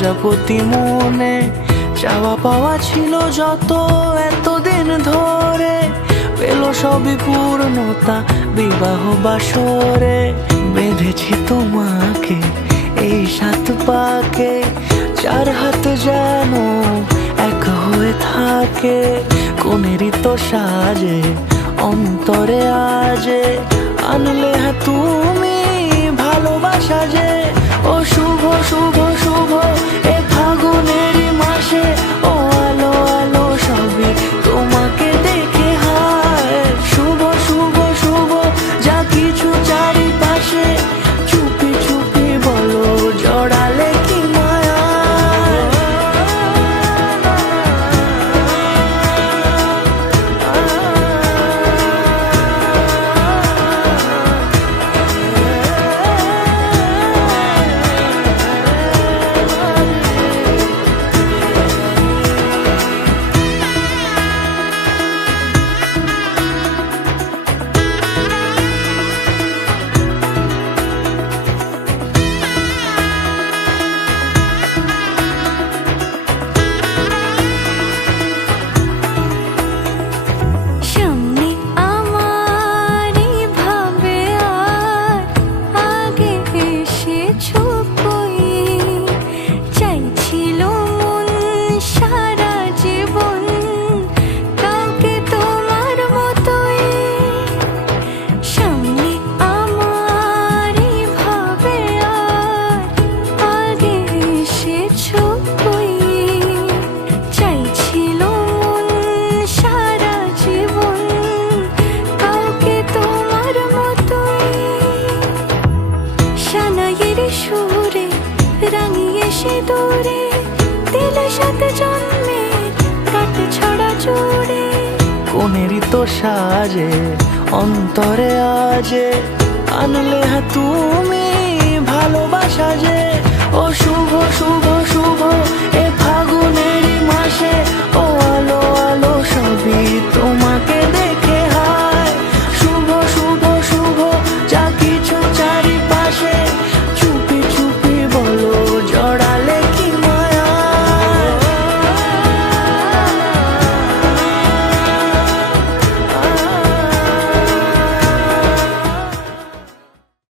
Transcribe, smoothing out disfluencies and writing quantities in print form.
প্রজাপতি মনে চাওয়া পাওয়া ছিল যত এতদিন ধরে, পেল সবই পূর্ণতা বিবাহ বাসরে। বেঁধেছি তোমাকে এই 7 পাকে, 4 হাত যেন এক হয়ে থাকে। কোনেরই তো সাজে অন্তরে আজে, আনলে হ্যাঁ তুমি ভালোবাসা যে। ও শুভ শুভ শুভ এ ফাগুনেরই মাসে, ও আলো আলো সবই তোমাকে দেখে হায়। শুভ শুভ শুভ যা কিছু চারিপাশে, চুপি চুপি বলো জড়ালে কি মায়া। সুরে রাঙিয়ে সে দূরে দিলে 7 জন্মে কাট ছড়া জুড়ে। কোনেরই তো সাজে অন্তরে আজে, আনলে হ্যাঁ তুমি ভালোবাসা যে। ও শুভ শুভ